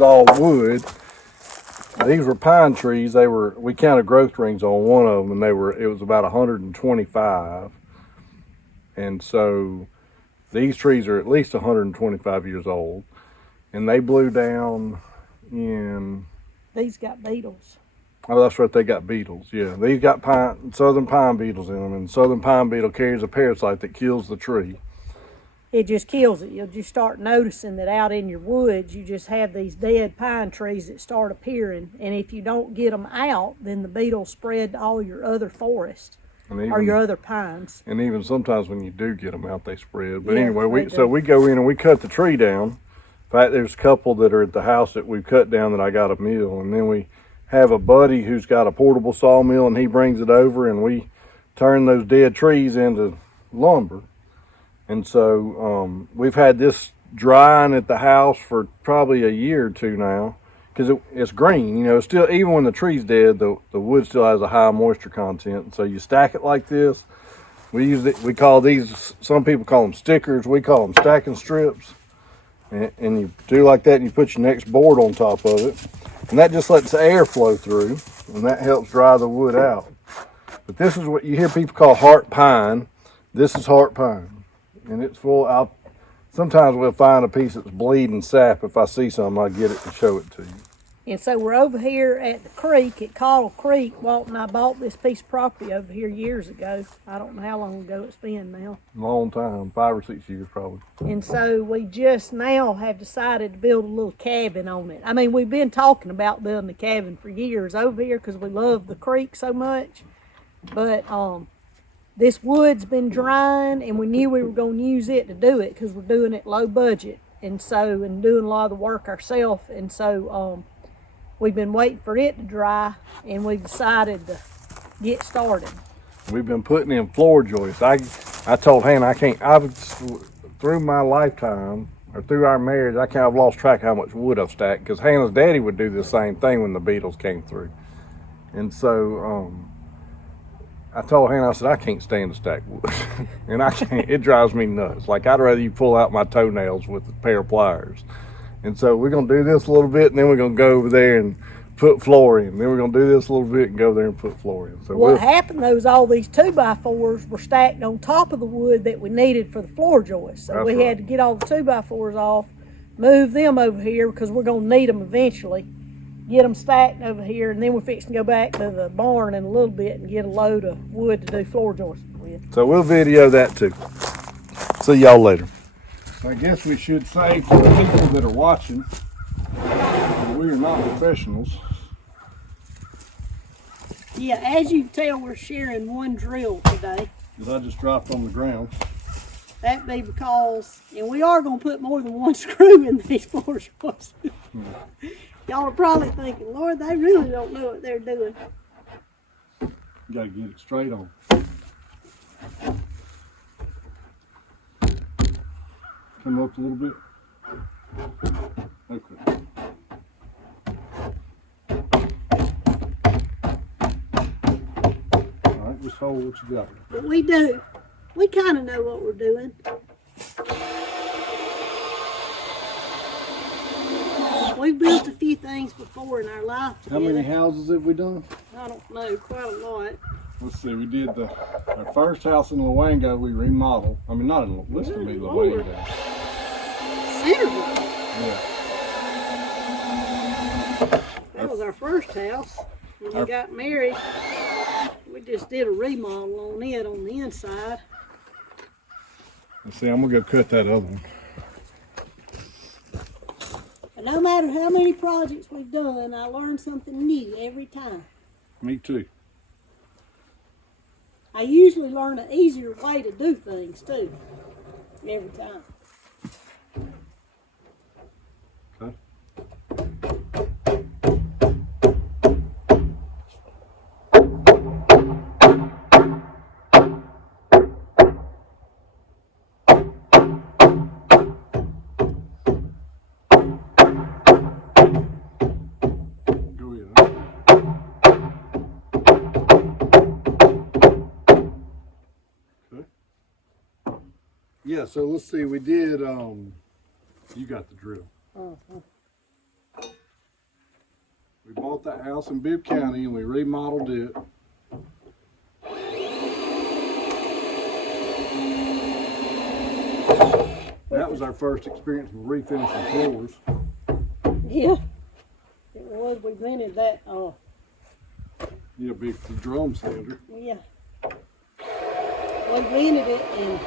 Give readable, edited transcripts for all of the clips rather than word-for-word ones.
is all wood. These were pine trees. We counted growth rings on one of them, and it was about 125. And so these trees are at least 125 years old, and they blew down in. These got beetles. Oh, that's right. They got beetles. Yeah, these got southern pine beetles in them, and southern pine beetle carries a parasite that kills the tree. It just kills it. You'll just start noticing that out in your woods, you just have these dead pine trees that start appearing. And if you don't get them out, then the beetles spread to all your other forests or your other pines. And even sometimes when you do get them out, they spread. But yeah, anyway, we go in and we cut the tree down. In fact, there's a couple that are at the house that we've cut down that I got a mill. And then we have a buddy who's got a portable sawmill, and he brings it over, and we turn those dead trees into lumber. And so we've had this drying at the house for probably a year or two now, because it's green. You know, still, even when the tree's dead, the wood still has a high moisture content. And so you stack it like this. We call these, some people call them stickers. We call them stacking strips. And you do like that, and you put your next board on top of it. And that just lets the air flow through, and that helps dry the wood out. But this is what you hear people call heart pine. This is heart pine. And it's full. Sometimes we'll find a piece that's bleeding sap. If I see something, I'll get it and show it to you. And so we're over here at the creek, at Cottle Creek. Walt and I bought this piece of property over here years ago. I don't know how long ago it's been now. Long time, 5 or 6 years probably. And so we just now have decided to build a little cabin on it. I mean, we've been talking about building a cabin for years over here because we love the creek so much. But this wood's been drying, and we knew we were going to use it to do it because we're doing it low budget, and doing a lot of the work ourselves. And so we've been waiting for it to dry, and we've decided to get started. We've been putting in floor joists. I told Hannah through my lifetime, or through our marriage, I've lost track of how much wood I've stacked, because Hannah's daddy would do the same thing when the beetles came through. And so I told Hannah, I said, I can't stand to stack wood. And I can't, it drives me nuts. Like, I'd rather you pull out my toenails with a pair of pliers. And so we're going to do this a little bit, and then we're going to go over there and put floor in. Then we're going to do this a little bit and go there and put floor in. So what happened though is all these 2x4s were stacked on top of the wood that we needed for the floor joist. So we had to get all the 2x4s off, move them over here because we're going to need them eventually. Get them stacked over here, and then we're fixing to go back to the barn in a little bit and get a load of wood to do floor joists with. So we'll video that too. See y'all later. I guess we should say for the people that are watching, we are not professionals. Yeah, as you can tell, we're sharing one drill today. That I just dropped on the ground. That be because, and we are going to put more than one screw in these floor joists. Y'all are probably thinking, Lord, they really don't know what they're doing. You got to get it straight on. Come up a little bit. Okay. All right, just hold what you got. But we do. We kind of know what we're doing. We've built a few things before in our life together. How many houses have we done? I don't know, quite a lot. Let's see, we did our first house in Luango, we remodeled. I mean, not in, this could be Luango. Centerville. Yeah. That was our first house. When we got married, we just did a remodel on it on the inside. Let's see, I'm gonna go cut that other one. And no matter how many projects we've done, I learn something new every time. Me too. I usually learn an easier way to do things too, every time. Okay. Yeah, so let's see, we did, you got the drill. Uh-huh. bought that house in Bibb County and we remodeled it. That was our first experience with refinishing floors. Yeah, it was. We rented that. Yeah, big drum sander. Yeah. We rented it and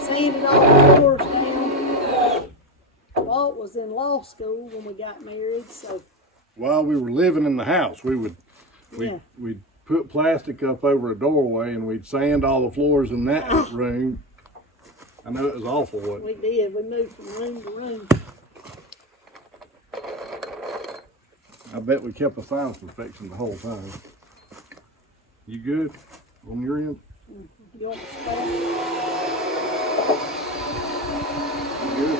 sanded all the floors down. Walt was in law school when we got married, so. While we were living in the house, we'd put plastic up over a doorway and we'd sand all the floors in that room. I know it was awful, wasn't it? We did. We moved from room to room. I bet we kept a sinus infection the whole time. You good on your end? You want to start? You good?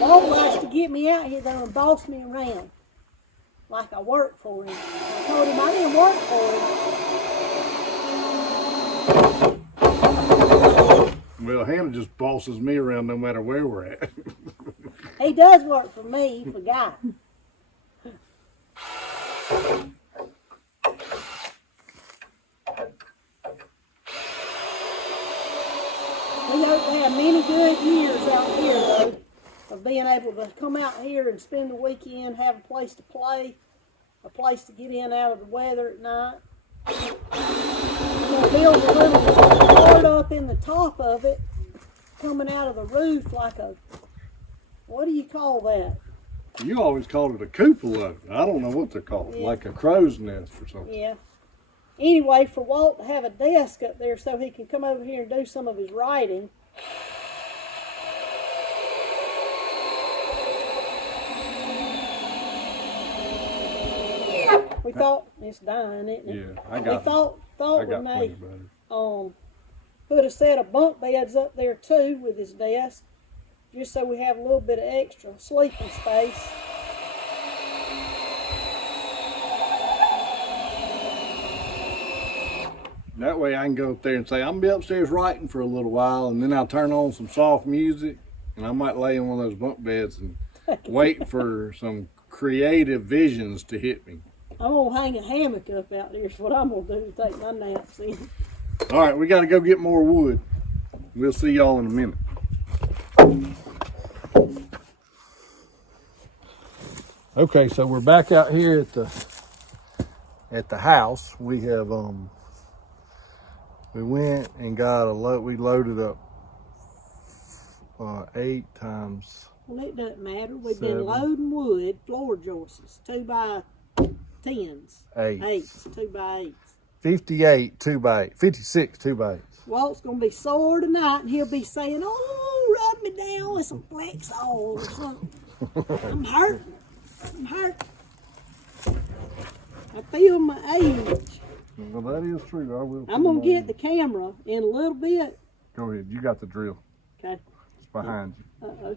Walt likes to get me out here though and boss me around like I work for him. I told him I didn't work for him. Well, Hannah just bosses me around no matter where we're at. He does work for me, for God. We hope to have many good years out here, though, of being able to come out here and spend the weekend, have a place to play, a place to get in out of the weather at night. We're going to build a little part up in the top of it, coming out of the roof like a, what do you call that? You always called it a cupola. I don't know what they're called, Yeah. like a crow's nest or something. Yeah. Anyway, for Walt to have a desk up there so he can come over here and do some of his writing. We thought it's dying, isn't it? Yeah, I got. We thought I we got may plenty better. put a set of bunk beds up there too with his desk, just so we have a little bit of extra sleeping space. That way I can go up there and say, I'm gonna be upstairs writing for a little while, and then I'll turn on some soft music, and I might lay in one of those bunk beds and wait for some creative visions to hit me. I'm gonna hang a hammock up out there is what I'm gonna do to take my naps in. All right, we gotta go get more wood. We'll see y'all in a minute. Okay, so we're back out here at the house. We have we went and got a load. We loaded up 8 times. Well, it doesn't matter. We've 7. been loading wood, floor joists, 2x10s. Eights. 8s, 2x8s. 58 2x8. 56 2x8. Walt's gonna be sore tonight, and he'll be saying, "Oh, rub me down with some Flexol or something." I'm hurting. I'm hurting. I feel my age. Well, that is true. I will. I'm gonna get the camera in a little bit. Go ahead. You got the drill. Okay. It's behind you. Uh-oh.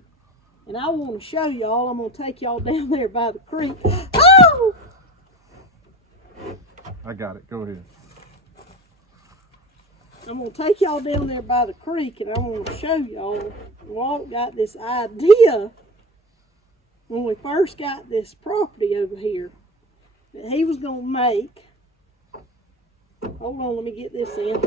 And I want to show y'all. I'm gonna take y'all down there by the creek. Oh! I got it. Go ahead. I'm gonna take y'all down there by the creek, and I'm gonna show y'all. Walt got this idea when we first got this property over here that he was gonna make. Hold on, let me get this in.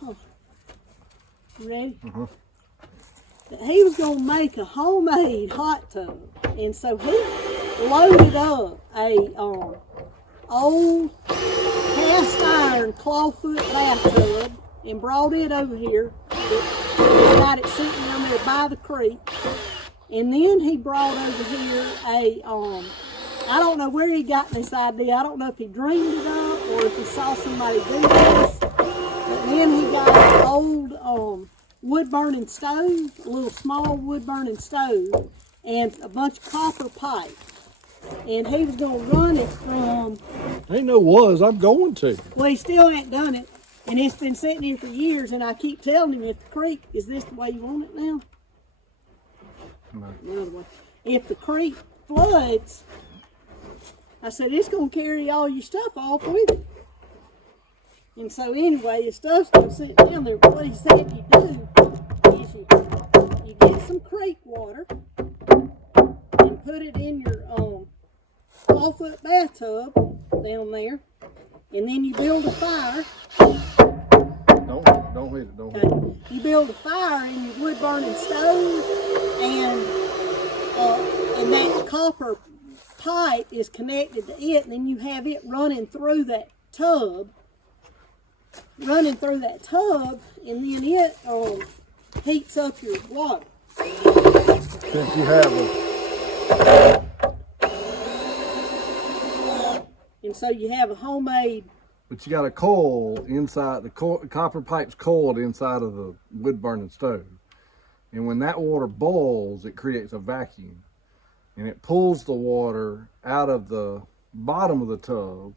Huh. You ready? Mm-hmm. That he was gonna make a homemade hot tub, and so he loaded up a old cast iron clawfoot bathtub and brought it over here. Got it sitting down there by the creek, and then he brought over here a I don't know where he got this idea. I don't know if he dreamed it up or if he saw somebody do this. But then he got an old wood burning stove, a little small wood burning stove, and a bunch of copper pipe. And he was gonna run it from. Ain't no was. I'm going to. Well, he still ain't done it. And it's been sitting here for years, and I keep telling him at the creek, is this the way you want it now? No. Another way. if the creek floods, I said, it's going to carry all your stuff off with it. And so anyway, the stuff's going to sit down there. But what he said you do is you get some creek water and put it in your 4-foot bathtub down there. And then you build a fire. Don't hit it, don't hit it. You build a fire in your wood burning stove, and that copper pipe is connected to it, and then you have it running through that tub, and then it heats up your water. Since you have And so you have a homemade. but you got a coil inside, the copper pipe's coiled inside of the wood burning stove. And when that water boils, it creates a vacuum. And it pulls the water out of the bottom of the tub,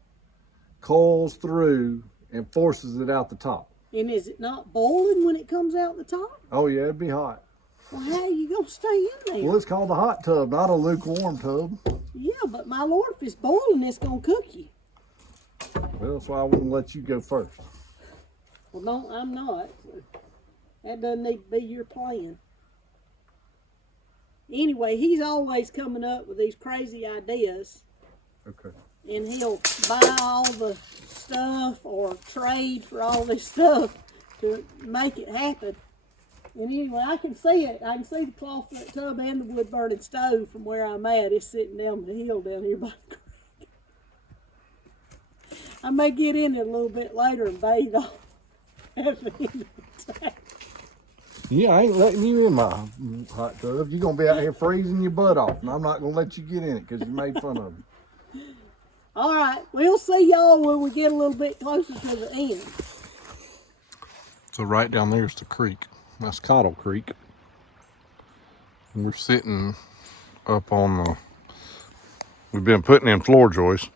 coils through, and forces it out the top. And is it not boiling when it comes out the top? Oh yeah, it'd be hot. Well, how are you going to stay in there? Well, it's called a hot tub, not a lukewarm tub. Yeah, but my Lord, if it's boiling, it's going to cook you. Well, that's why I wouldn't let you go first. Well, no, I'm not. That doesn't need to be your plan. Anyway, he's always coming up with these crazy ideas. Okay. And he'll buy all the stuff or trade for all this stuff to make it happen. And anyway, I can see it. I can see the clawfoot tub and the wood burning stove from where I'm at. It's sitting down the hill down here by the creek. I may get in it a little bit later and bathe on it. Yeah, I ain't letting you in my hot tub. You're going to be out here freezing your butt off, and I'm not going to let you get in it because you made fun of me. All right, we'll see y'all when we get a little bit closer to the end. So right down there's the creek. That's Cottle Creek. And we're sitting up on the, we've been putting in floor joists.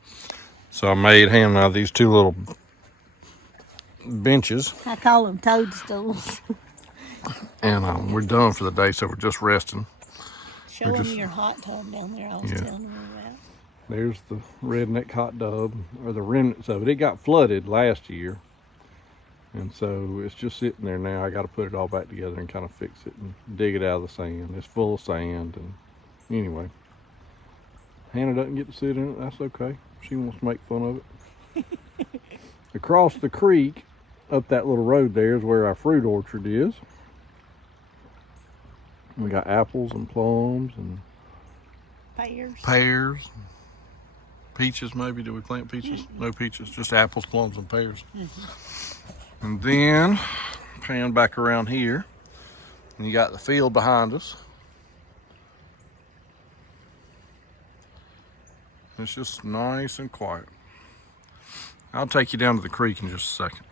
So I made him now these two little benches. I call them toadstools. And we're done for the day, so we're just resting. Show them your hot tub down there I was telling them about. There's the Redneck hot tub, or the remnants of it. It got flooded last year. And so it's just sitting there now. I got to put it all back together and kind of fix it and dig it out of the sand. It's full of sand. And anyway, Hannah doesn't get to sit in it. That's okay. She wants to make fun of it. Across the creek, up that little road there is where our fruit orchard is. We got apples and plums and pears. Peaches, maybe. Do we plant peaches? Mm-hmm. No peaches, just apples, plums, and pears. Mm-hmm. And then pan back around here, and you got the field behind us. It's just nice and quiet. I'll take you down to the creek in just a second.